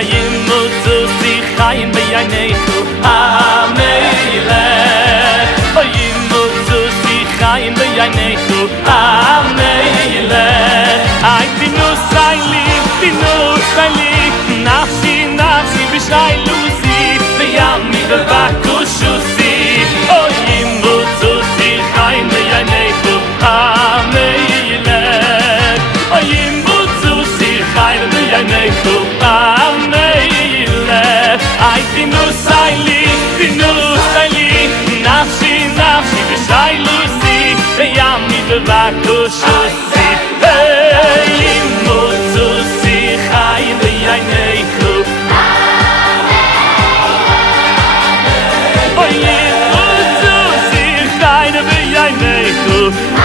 ימוצו שיחיים בעיניך המלך ימוצו שיחיים בעיניך המלך פינו סיילי נפשי בשאילוסי וימי בבקושוסי ימוצו שיחיים בעיניך המלך ימוצו שיחיים בעיניך פינו סיילי נפשי בשאילוסי וימי בבקושוסי ימוצו שיחיים בעיניך ימוצו שיחיים בעיניך